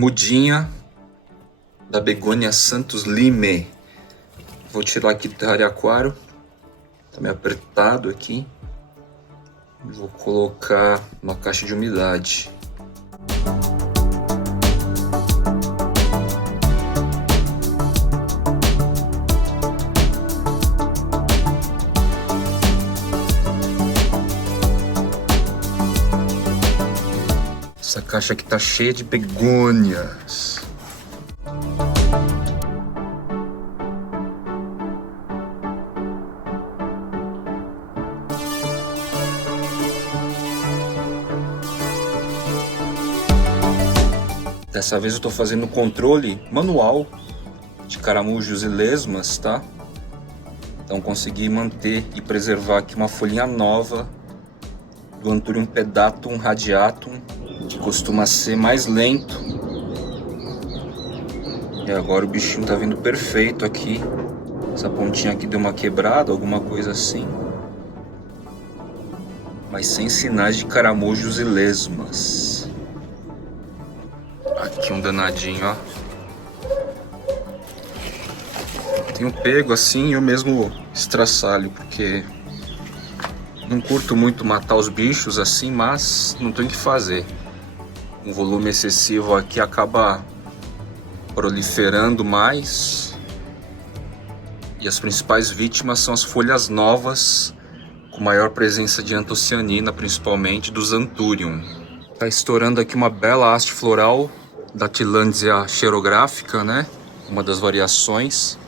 Mudinha da Begônia Santos Lime. Vou tirar aqui do terrário aquário. Tá meio apertado aqui. Vou colocar uma caixa de umidade. Essa caixa aqui tá cheia de begônias. Dessa vez eu tô fazendo controle manual de caramujos e lesmas, tá? Então consegui manter e preservar aqui uma folhinha nova do Anthurium pedatum radiatum, que costuma ser mais lento. E agora o bichinho tá vindo perfeito aqui. Essa pontinha aqui deu uma quebrada, alguma coisa assim. Mas sem sinais de caramujos e lesmas. Aqui um danadinho, ó. Tenho pego assim, eu mesmo estraçalho, porque não curto muito matar os bichos assim, mas não tem o que fazer. Um volume excessivo aqui acaba proliferando mais. E as principais vítimas são as folhas novas, com maior presença de antocianina, principalmente dos Anthurium. Tá estourando aqui uma bela haste floral da Tillandsia xerográfica, né? Uma das variações.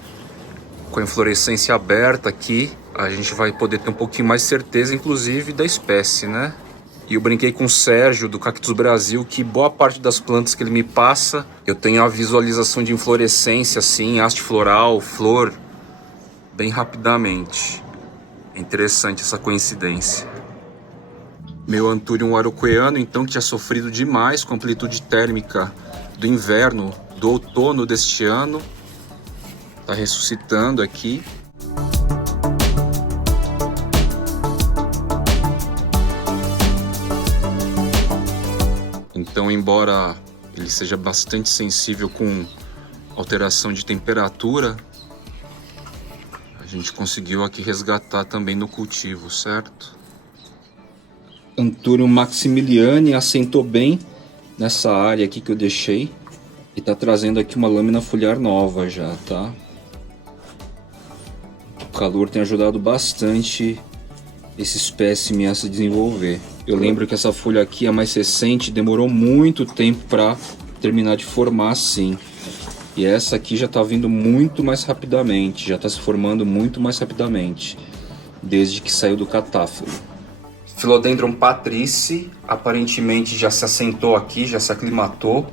Com a inflorescência aberta aqui, a gente vai poder ter um pouquinho mais certeza, inclusive, da espécie, né? E eu brinquei com o Sérgio, do Cactus Brasil, que boa parte das plantas que ele me passa, eu tenho a visualização de inflorescência, assim, haste floral, flor, bem rapidamente. É interessante essa coincidência. Meu Anthurium araucoiano, então, que tinha sofrido demais com a amplitude térmica do inverno, do outono deste ano, tá ressuscitando aqui. Então, embora ele seja bastante sensível com alteração de temperatura, a gente conseguiu aqui resgatar também no cultivo, certo? Anthurium maximiliane assentou bem nessa área aqui que eu deixei e tá trazendo aqui uma lâmina foliar nova já, tá? O calor tem ajudado bastante esse espécime a se desenvolver. Eu lembro que essa folha aqui, a mais recente, demorou muito tempo para terminar de formar assim. E essa aqui já está vindo muito mais rapidamente, já está se formando muito mais rapidamente, desde que saiu do catáfilo. Philodendron patrice, aparentemente já se assentou aqui, já se aclimatou.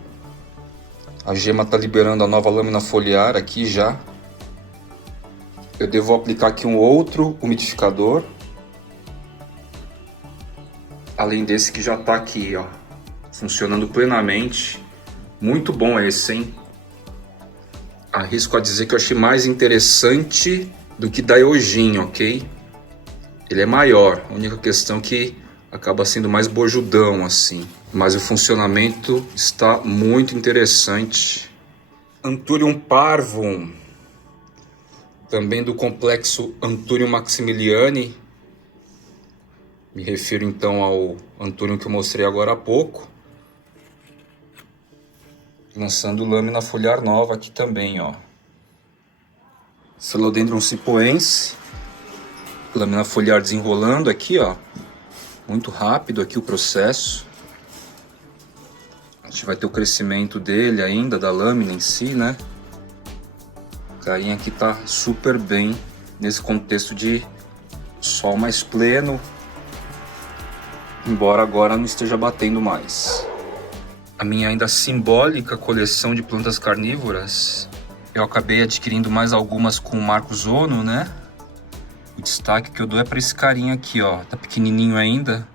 A gema está liberando a nova lâmina foliar aqui já. Eu devo aplicar aqui um outro umidificador. Além desse que já está aqui, ó, funcionando plenamente. Muito bom esse, hein? Arrisco a dizer que eu achei mais interessante do que Daihojin, ok? Ele é maior, a única questão é que acaba sendo mais bojudão, assim. Mas o funcionamento está muito interessante. Anthurium parvum, também do complexo Anthurium maximiliane. Me refiro então ao Anthurium que eu mostrei agora há pouco. Lançando lâmina foliar nova aqui também, ó. Philodendron cipoense. Lâmina foliar desenrolando aqui, ó. Muito rápido aqui o processo. A gente vai ter o crescimento dele ainda, da lâmina em si, né? O carinha aqui tá super bem nesse contexto de sol mais pleno. Embora agora não esteja batendo mais. A minha ainda simbólica coleção de plantas carnívoras, eu acabei adquirindo mais algumas com o Marcos Ono, né? O destaque que eu dou é para esse carinha aqui, ó. Tá pequenininho ainda,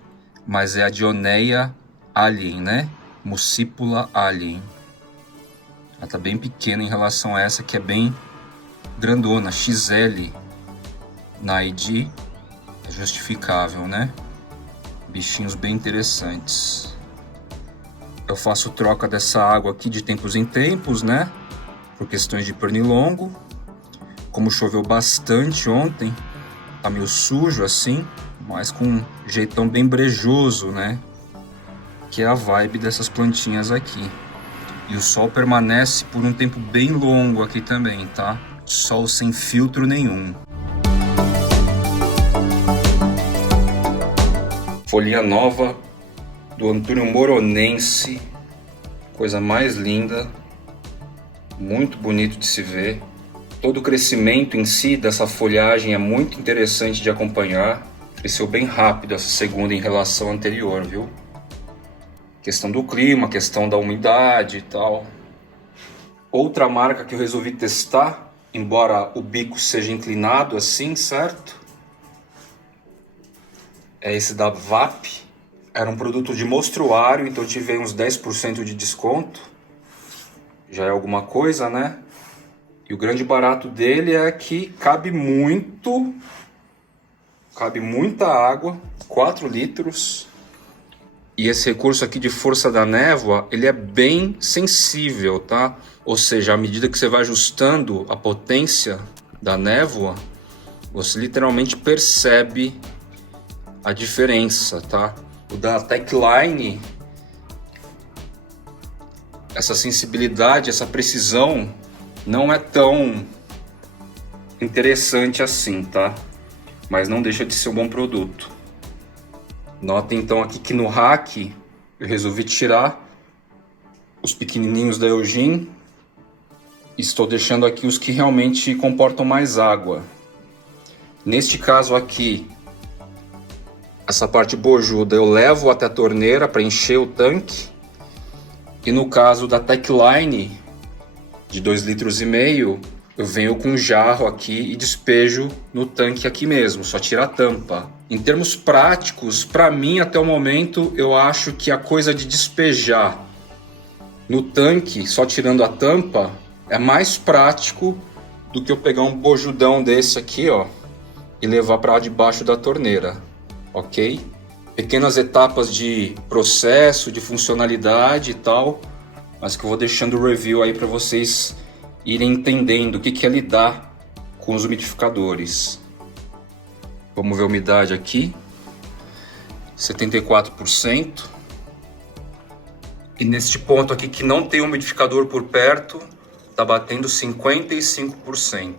mas é a Dioneia alien, né? Muscipula alien. Ela tá bem pequena em relação a essa que é bem grandona, XL. Na ID é justificável, né? Bichinhos bem interessantes. É Eu faço troca dessa água aqui de tempos em tempos, né? Por questões de pernilongo. Como choveu bastante ontem, tá meio sujo assim, mas com um jeitão bem brejoso, né? Que é a vibe dessas plantinhas aqui. E o sol permanece por um tempo bem longo aqui também, tá? Sol sem filtro nenhum. Folhinha nova do Antúnio Moronense. Coisa mais linda. Muito bonito de se ver. Todo o crescimento em si dessa folhagem é muito interessante de acompanhar. Cresceu bem rápido essa segunda em relação à anterior, viu? Questão do clima, questão da umidade e tal. Outra marca que eu resolvi testar, embora o bico seja inclinado assim, certo? É esse da VAP. Era um produto de mostruário, então eu tive uns 10% de desconto. Já é alguma coisa, né? E o grande barato dele é que cabe muita água, 4 litros. E esse recurso aqui de força da névoa, ele é bem sensível, tá? Ou seja, à medida que você vai ajustando a potência da névoa, você literalmente percebe a diferença, tá? O da Techline, essa sensibilidade, essa precisão não é tão interessante assim, tá? Mas não deixa de ser um bom produto. Notem então aqui que no rack eu resolvi tirar os pequenininhos da Eugene. Estou deixando aqui os que realmente comportam mais água. Neste caso aqui, essa parte bojuda eu levo até a torneira para encher o tanque. E no caso da Techline, de 2,5 litros, eu venho com um jarro aqui e despejo no tanque aqui mesmo, só tira a tampa. Em termos práticos, para mim até o momento, eu acho que a coisa de despejar no tanque, só tirando a tampa, é mais prático do que eu pegar um bojudão desse aqui, ó, e levar para debaixo da torneira, ok? Pequenas etapas de processo, de funcionalidade e tal, mas que eu vou deixando o review aí para vocês irem entendendo o que é lidar com os umidificadores. Vamos ver a umidade aqui, 74%. E neste ponto aqui que não tem umidificador por perto, tá batendo 55%.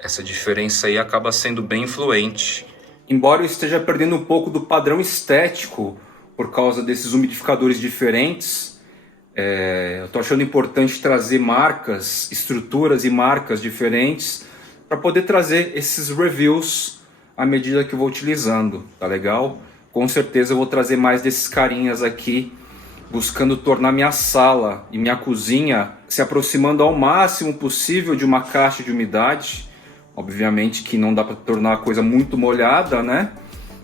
Essa diferença aí acaba sendo bem influente. Embora eu esteja perdendo um pouco do padrão estético por causa desses umidificadores diferentes, eu estou achando importante trazer marcas, estruturas e marcas diferentes para poder trazer esses reviews à medida que eu vou utilizando, tá legal? Com certeza eu vou trazer mais desses carinhas aqui, buscando tornar minha sala e minha cozinha se aproximando ao máximo possível de uma caixa de umidade. Obviamente que não dá para tornar a coisa muito molhada, né?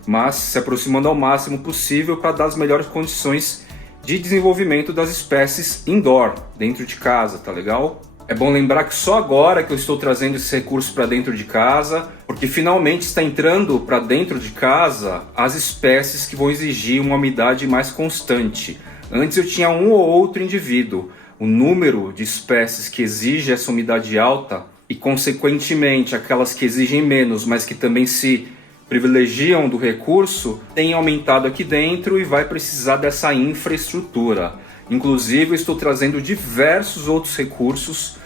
Mas se aproximando ao máximo possível para dar as melhores condições de desenvolvimento das espécies indoor, dentro de casa, tá legal? É bom lembrar que só agora que eu estou trazendo esse recurso para dentro de casa, porque finalmente está entrando para dentro de casa as espécies que vão exigir uma umidade mais constante. Antes eu tinha um ou outro indivíduo. O número de espécies que exige essa umidade alta e, consequentemente, aquelas que exigem menos, mas que também se privilegiam do recurso, tem aumentado aqui dentro e vai precisar dessa infraestrutura. Inclusive, eu estou trazendo diversos outros recursos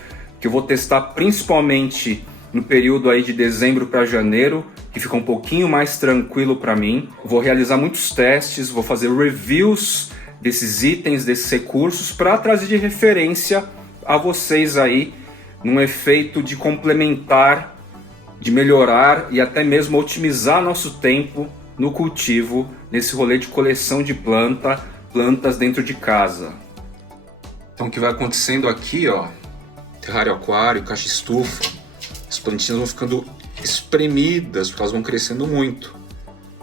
que eu vou testar principalmente no período aí de dezembro para janeiro, que fica um pouquinho mais tranquilo para mim. Vou realizar muitos testes, vou fazer reviews desses itens, desses recursos, para trazer de referência a vocês aí, num efeito de complementar, de melhorar e até mesmo otimizar nosso tempo no cultivo, nesse rolê de coleção de plantas dentro de casa. Então o que vai acontecendo aqui, ó, terrário aquário, caixa estufa, as plantinhas vão ficando espremidas, porque elas vão crescendo muito,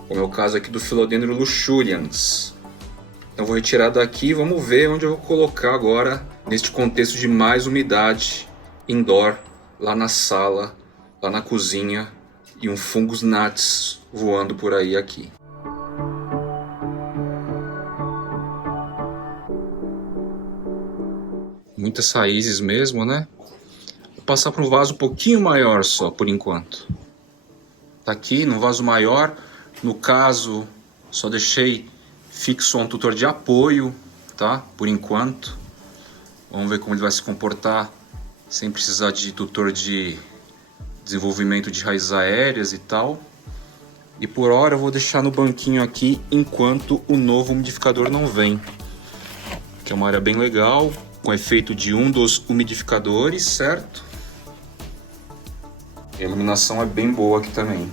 como é o caso aqui do Philodendron luxurians. Então vou retirar daqui e vamos ver onde eu vou colocar agora, neste contexto de mais umidade indoor, lá na sala, lá na cozinha, e um fungus gnats voando por aí aqui. muitas raízes mesmo, né? Vou passar para um vaso um pouquinho maior só, por enquanto. Tá aqui no vaso maior. No caso, só deixei fixo um tutor de apoio, tá? Por enquanto. Vamos ver como ele vai se comportar sem precisar de tutor de desenvolvimento de raízes aéreas e tal. E por hora eu vou deixar no banquinho aqui enquanto o novo umidificador não vem. Que é uma área bem legal, com efeito de um dos umidificadores, certo? E a iluminação é bem boa aqui também.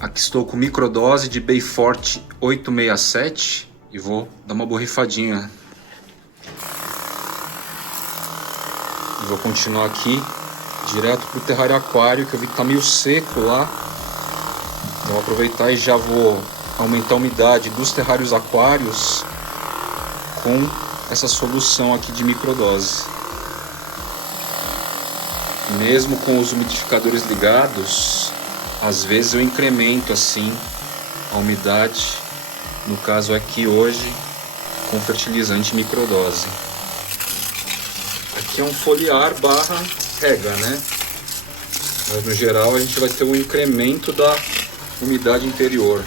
Aqui estou com microdose de Bayfort 867 e vou dar uma borrifadinha. E vou continuar aqui direto para o terrário aquário, que eu vi que está meio seco lá. Vou aproveitar e já vou aumentar a umidade dos terrários aquários com essa solução aqui de microdose. Mesmo com os umidificadores ligados, às vezes eu incremento assim a umidade, no caso aqui hoje com fertilizante microdose. Aqui é um foliar barra rega, né? Mas no geral a gente vai ter um incremento da umidade interior.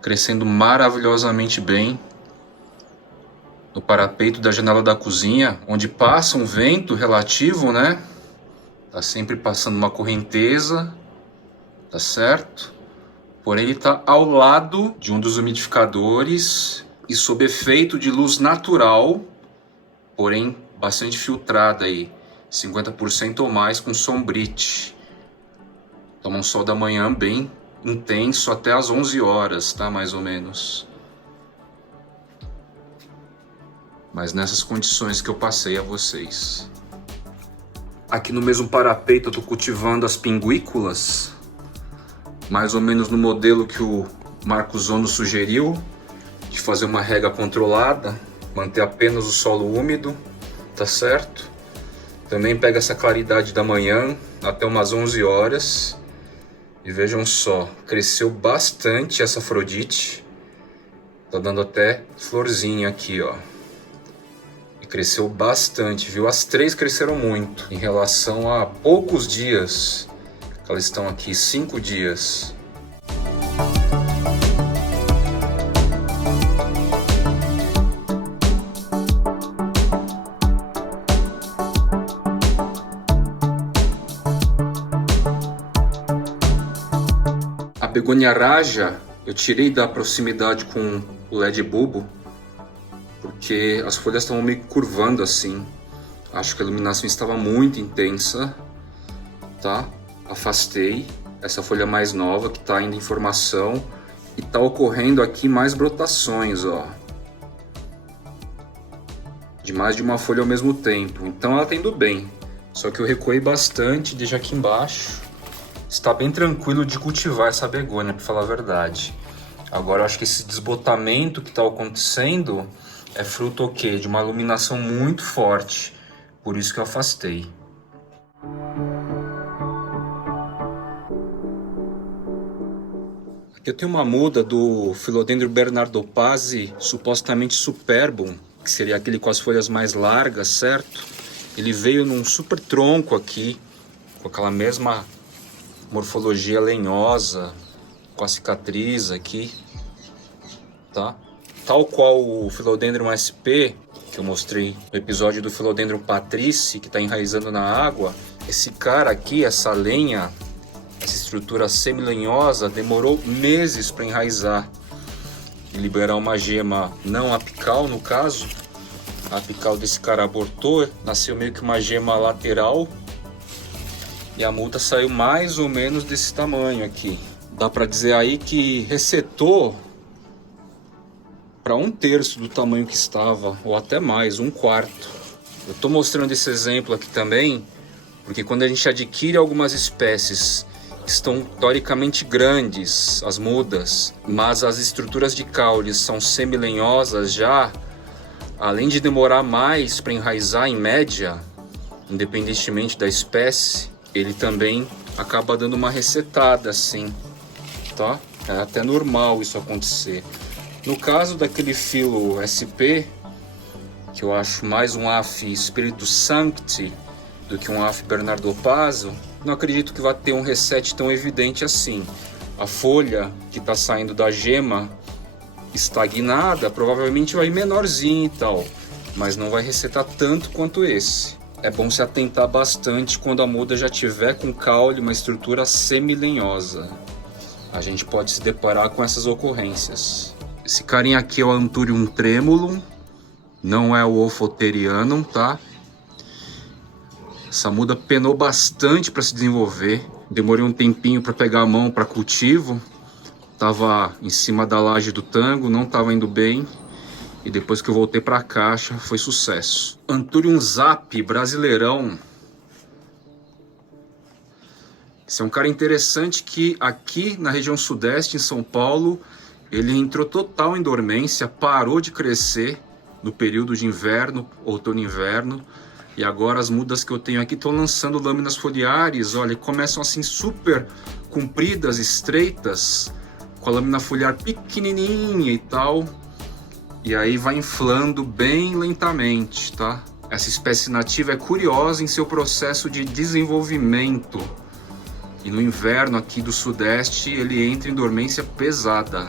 Crescendo maravilhosamente bem no parapeito da janela da cozinha, onde passa um vento relativo, né? Tá sempre passando uma correnteza, tá certo? Porém ele tá ao lado de um dos umidificadores e sob efeito de luz natural, porém bastante filtrada aí, 50% ou mais com sombrite. Toma um sol da manhã bem intenso até às 11 horas, tá? Mais ou menos. Mas nessas condições que eu passei a vocês. Aqui no mesmo parapeito eu tô cultivando as pinguículas, mais ou menos no modelo que o Marcos Ono sugeriu, de fazer uma rega controlada, manter apenas o solo úmido, tá certo? Também pega essa claridade da manhã até umas 11 horas. E vejam só, cresceu bastante essa Afrodite. Tá dando até florzinha aqui, ó. E cresceu bastante, viu? As três cresceram muito em relação a poucos dias. Elas estão aqui, 5 dias. A Begonia Raja eu tirei da proximidade com o LED bulbo, porque as folhas estavam meio curvando assim. Acho que a iluminação estava muito intensa, tá? Afastei essa folha mais nova que está ainda em formação e está ocorrendo aqui mais brotações, ó, de mais de uma folha ao mesmo tempo. Então ela está indo bem, só que eu recuei bastante, deixo aqui embaixo. Está bem tranquilo de cultivar essa begônia, para falar a verdade. Agora eu acho que esse desbotamento que está acontecendo é fruto o quê? De uma iluminação muito forte. Por isso que eu afastei. Aqui eu tenho uma muda do Philodendron bernardopase, supostamente superbum, que seria aquele com as folhas mais largas, certo? Ele veio num super tronco aqui, com aquela mesma morfologia lenhosa, com a cicatriz aqui, tá? Tal qual o Philodendron SP, que eu mostrei no episódio do Philodendron patrice, que está enraizando na água, esse cara aqui, essa lenha, essa estrutura semilenhosa, demorou meses para enraizar e liberar uma gema não apical, no caso. A apical desse cara abortou, nasceu meio que uma gema lateral, e a muda saiu mais ou menos desse tamanho aqui. Dá para dizer aí que resetou para 1/3 do tamanho que estava, ou até mais, 1/4. Eu estou mostrando esse exemplo aqui também Porque quando a gente adquire algumas espécies que estão teoricamente grandes, as mudas, mas as estruturas de caule são semilenhosas já, além de demorar mais para enraizar em média, independentemente da espécie, ele também acaba dando uma resetada assim, tá? É até normal isso acontecer. No caso daquele filo SP, que eu acho mais um AF Spiritus Sancti do que um AF Bernardo Pazzo, não acredito que vá ter um reset tão evidente assim. A folha que está saindo da gema estagnada provavelmente vai menorzinho e tal, mas não vai resetar tanto quanto esse. É bom se atentar bastante quando a muda já tiver com caule, uma estrutura semilenhosa. A gente pode se deparar com essas ocorrências. Esse carinha aqui é o Anthurium tremulum, não é o Ophotherianum, tá? Essa muda penou bastante para se desenvolver. Demorei um tempinho para pegar a mão para cultivo. Tava em cima da laje do tango, não tava indo bem. E depois que eu voltei para a caixa, foi sucesso. Anthurium zap, brasileirão. Esse é um cara interessante que aqui na região sudeste, em São Paulo, ele entrou total em dormência, parou de crescer no período de inverno, outono e inverno. E agora as mudas que eu tenho aqui estão lançando lâminas foliares, olha, começam assim super compridas, estreitas, com a lâmina foliar pequenininha e tal. E aí vai inflando bem lentamente, tá? Essa espécie nativa é curiosa em seu processo de desenvolvimento. E no inverno aqui do sudeste ele entra em dormência pesada.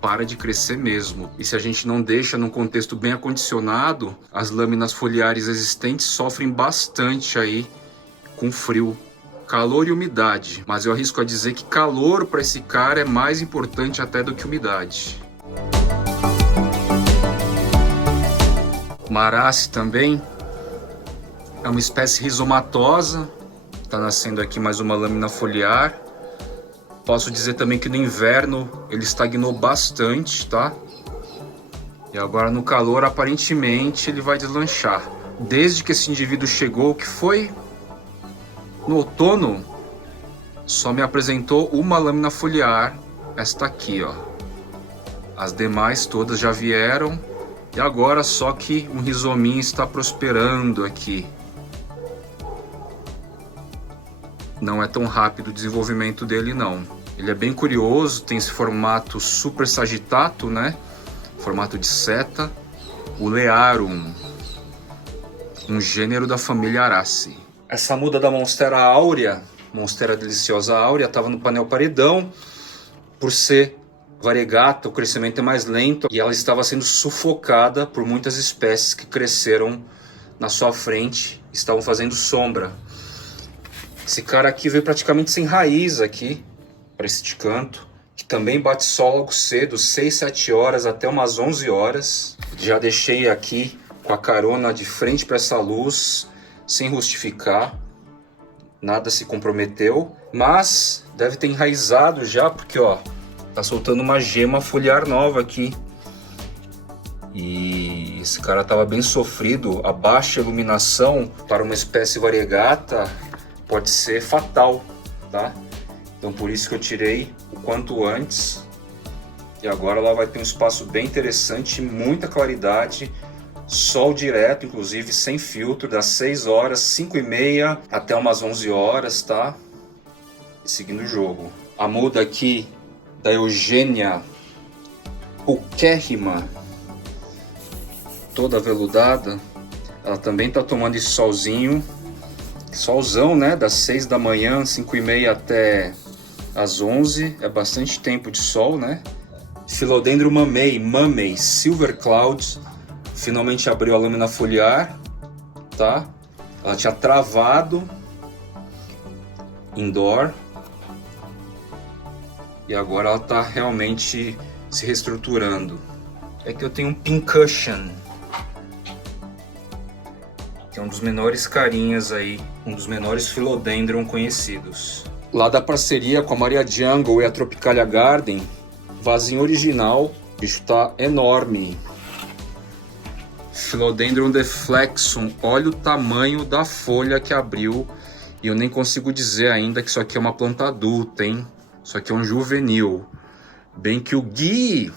Para de crescer mesmo. E se a gente não deixa num contexto bem acondicionado, as lâminas foliares existentes sofrem bastante aí com frio, calor e umidade. Mas eu arrisco a dizer que calor para esse cara é mais importante até do que umidade. Marace também é uma espécie rizomatosa. Está nascendo aqui mais uma lâmina foliar. Posso dizer também que no inverno ele estagnou bastante, tá? E agora no calor aparentemente ele vai deslanchar. Desde que esse indivíduo chegou, que foi no outono, só me apresentou uma lâmina foliar, esta aqui, ó. As demais todas já vieram e agora só que um rizominho está prosperando aqui. Não é tão rápido o desenvolvimento dele não. Ele é bem curioso, tem esse formato super sagitato, né? Formato de seta. O Learum, um gênero da família Araceae. Essa muda da Monstera áurea, Monstera deliciosa áurea, estava no painel paredão. Por ser variegata, o crescimento é mais lento e ela estava sendo sufocada por muitas espécies que cresceram na sua frente, estavam fazendo sombra. Esse cara aqui veio praticamente sem raiz aqui, para este canto, que também bate sol logo cedo, 6, 7 horas até umas 11 horas. Já deixei aqui com a carona de frente para essa luz, sem rustificar, nada se comprometeu, mas deve ter enraizado já, porque ó, tá soltando uma gema foliar nova aqui. E esse cara tava bem sofrido, a baixa iluminação para uma espécie variegata pode ser fatal, tá? Então por isso que eu tirei o quanto antes. E agora ela vai ter um espaço bem interessante, muita claridade, sol direto, inclusive sem filtro, das 6 horas, 5h30 até umas 11 horas, tá? E seguindo o jogo. A muda aqui da Eugênia Pulquérrima, toda veludada, ela também tá tomando esse solzinho. Solzão, né? Das 6 da manhã, 5h30 até as 11. É bastante tempo de sol, né? Philodendron Mamei, Silver Cloud. Finalmente abriu a lâmina foliar, tá? Ela tinha travado indoor. E agora ela tá realmente se reestruturando. É que eu tenho um Pincushion, que é um dos menores carinhas aí, um dos menores Philodendron conhecidos. Lá da parceria com a Maria Jungle e a Tropicalia Garden, vasinho original, o bicho tá enorme. Philodendron deflexum, olha o tamanho da folha que abriu E eu nem consigo dizer ainda que isso aqui é uma planta adulta, hein? Isso aqui é um juvenil. Bem que o Gui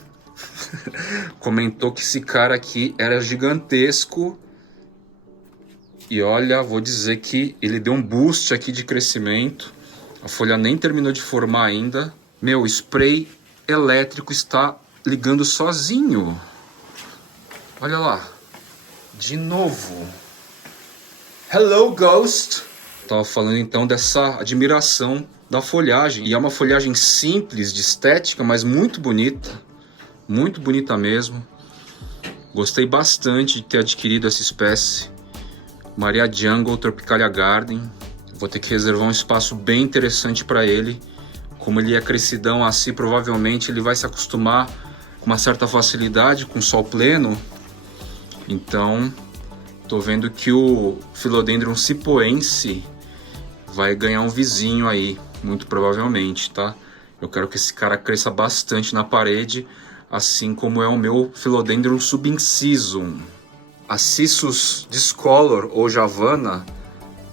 comentou que esse cara aqui era gigantesco. E olha, vou dizer que ele deu um boost aqui de crescimento. A folha nem terminou de formar ainda. Meu, o spray elétrico está ligando sozinho. Olha lá. De novo. Hello, Ghost. Tava falando então dessa admiração da folhagem. E é uma folhagem simples de estética, mas muito bonita. Muito bonita mesmo. Gostei bastante de ter adquirido essa espécie. Maria Jungle Tropicalia Garden. Vou ter que reservar um espaço bem interessante para ele. Como ele é crescidão assim, provavelmente ele vai se acostumar com uma certa facilidade com sol pleno. Então, tô vendo que o Philodendron cipoense vai ganhar um vizinho aí, muito provavelmente, tá? Eu quero que esse cara cresça bastante na parede, assim como é o meu Philodendron subinciso. A Cissus discolor ou javana,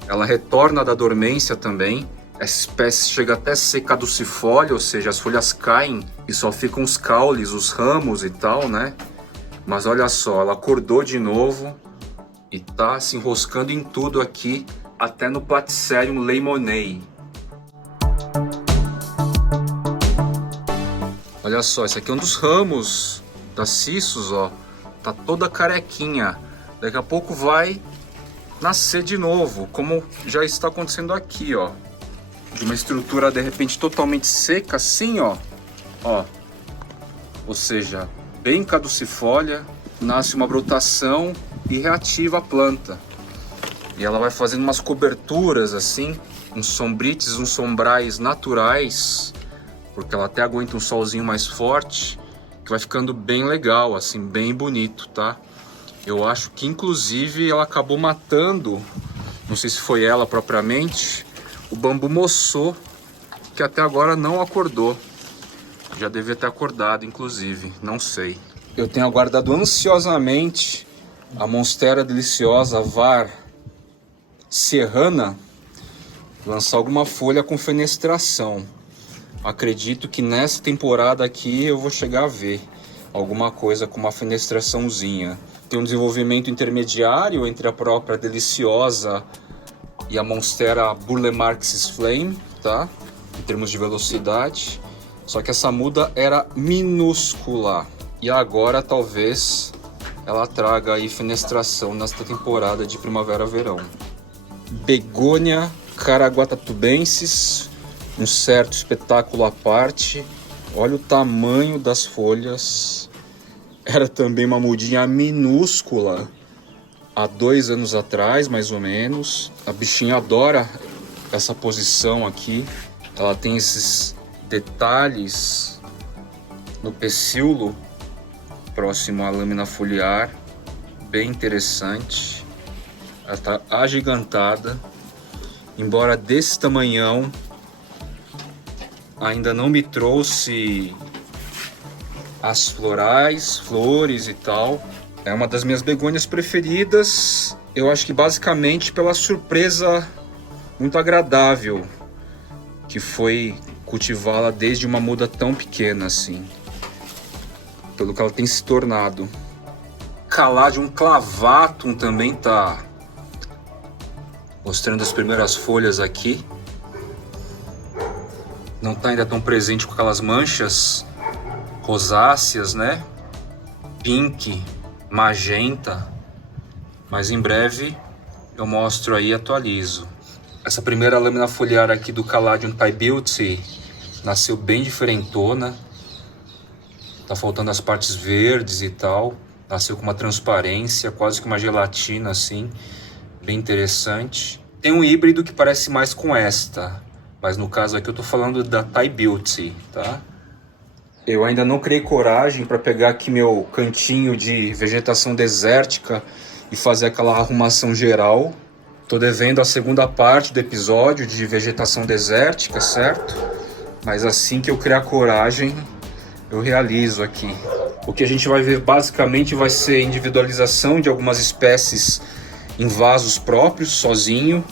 ela retorna da dormência também. Essa espécie chega até a ser caducifólia, ou seja, as folhas caem e só ficam os caules, os ramos e tal, né? Mas olha só, ela acordou de novo e tá se enroscando em tudo aqui, até no Platycerium leimoneii. Olha só, esse aqui é um dos ramos da Cissus, ó. Tá toda carequinha. Daqui a pouco vai nascer de novo, como já está acontecendo aqui, ó. De uma estrutura de repente totalmente seca assim, ó. Ó. Ou seja, bem caducifólia, nasce uma brotação e reativa a planta. E ela vai fazendo umas coberturas assim, uns sombrites, uns sombrais naturais, porque ela até aguenta um solzinho mais forte, que vai ficando bem legal, assim, bem bonito, tá? Eu acho que inclusive ela acabou matando, não sei se foi ela propriamente, o bambu moçô, que até agora não acordou. Já devia ter acordado, inclusive, não sei. Eu tenho aguardado ansiosamente a Monstera deliciosa var serrana lançar alguma folha com fenestração. Acredito que nessa temporada aqui eu vou chegar a ver alguma coisa com uma fenestraçãozinha. Tem um desenvolvimento intermediário entre a própria deliciosa e a Monstera burlemarxis flame, tá? Em termos de velocidade. Só que essa muda era minúscula. E agora talvez ela traga aí fenestração nesta temporada de primavera-verão. Begônia caraguatatubensis, um certo espetáculo à parte. Olha o tamanho das folhas. Era também uma mudinha minúscula há 2 anos atrás, mais ou menos. A bichinha adora essa posição aqui. Ela tem esses detalhes no pecíolo próximo à lâmina foliar, bem interessante. Ela está agigantada, embora desse tamanhão, ainda não me trouxe as florais, flores e tal. É uma das minhas begônias preferidas, eu acho que basicamente pela surpresa muito agradável que foi cultivá-la desde uma muda tão pequena assim, pelo que ela tem se tornado. Caladium clavatum também tá mostrando as primeiras folhas aqui. Não tá ainda tão presente com aquelas manchas rosáceas, né? Pink, magenta, mas em breve eu mostro aí e atualizo. Essa primeira lâmina foliar aqui do Caladium thai-beauty nasceu bem diferentona. Tá faltando as partes verdes e tal. Nasceu com uma transparência, quase que uma gelatina assim. Bem interessante. Tem um híbrido que parece mais com esta, mas no caso aqui eu tô falando da thai-beauty, tá? Eu ainda não criei coragem para pegar aqui meu cantinho de vegetação desértica e fazer aquela arrumação geral. Tô devendo a segunda parte do episódio de vegetação desértica, certo? Mas assim que eu criar coragem, eu realizo aqui. O que a gente vai ver basicamente vai ser individualização de algumas espécies em vasos próprios, sozinho.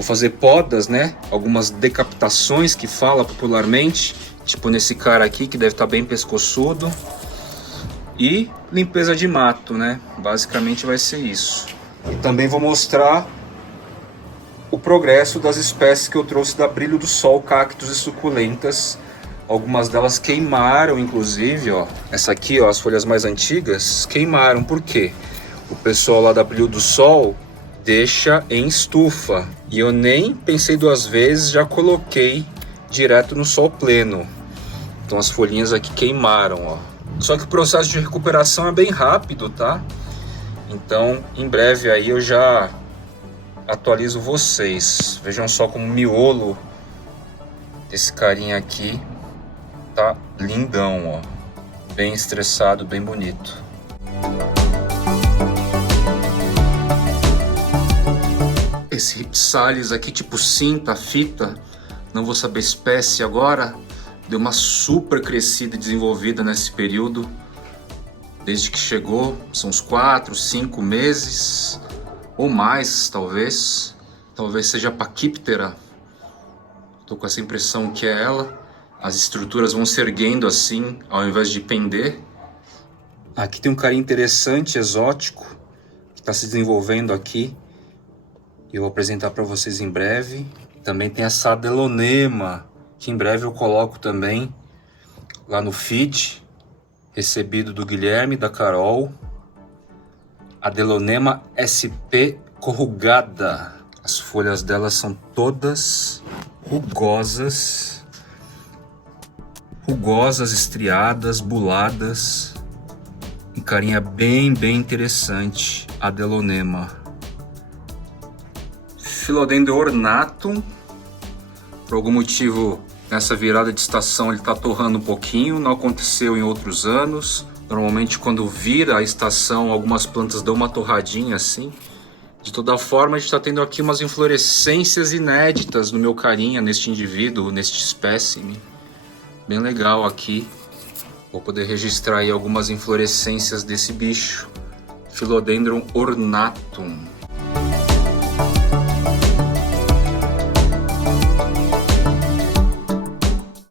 Vou fazer podas, né? Algumas decapitações que fala popularmente, tipo nesse cara aqui que deve estar bem pescoçudo. E limpeza de mato, né? Basicamente vai ser isso. E também vou mostrar o progresso das espécies que eu trouxe da Brilho do Sol, cactos e suculentas. Algumas delas queimaram, inclusive, ó. Essa aqui, ó, as folhas mais antigas, queimaram. Por quê? O pessoal lá da Brilho do Sol deixa em estufa. E eu nem pensei duas vezes, já coloquei direto no sol pleno. Então as folhinhas aqui queimaram, ó. Só que o processo de recuperação é bem rápido, tá? Então, em breve aí eu já atualizo vocês. Vejam só como o miolo desse carinha aqui tá lindão, ó. Bem estressado, bem bonito. Esse Salix aqui, tipo cinta, fita, não vou saber espécie agora, deu uma super crescida e desenvolvida nesse período. Desde que chegou, são uns 4, 5 meses, ou mais talvez. Talvez seja Pachyptera. Tô com essa impressão que é ela. As estruturas vão se erguendo assim, ao invés de pender. Aqui tem um carinha interessante, exótico, que está se desenvolvendo aqui. Eu vou apresentar para vocês em breve. Também tem essa Adelonema, que em breve eu coloco também lá no feed, recebido do Guilherme, da Carol. Adelonema SP corrugada. As folhas delas são todas rugosas, estriadas, buladas. Um carinha bem interessante, Adelonema. Philodendron ornatum, por algum motivo nessa virada de estação ele está torrando um pouquinho, não aconteceu em outros anos. Normalmente quando vira a estação algumas plantas dão uma torradinha assim. De toda forma a gente está tendo aqui umas inflorescências inéditas no meu carinha, neste indivíduo, neste espécime. Bem legal aqui. Vou poder registrar aí algumas inflorescências desse bicho. Philodendron ornatum.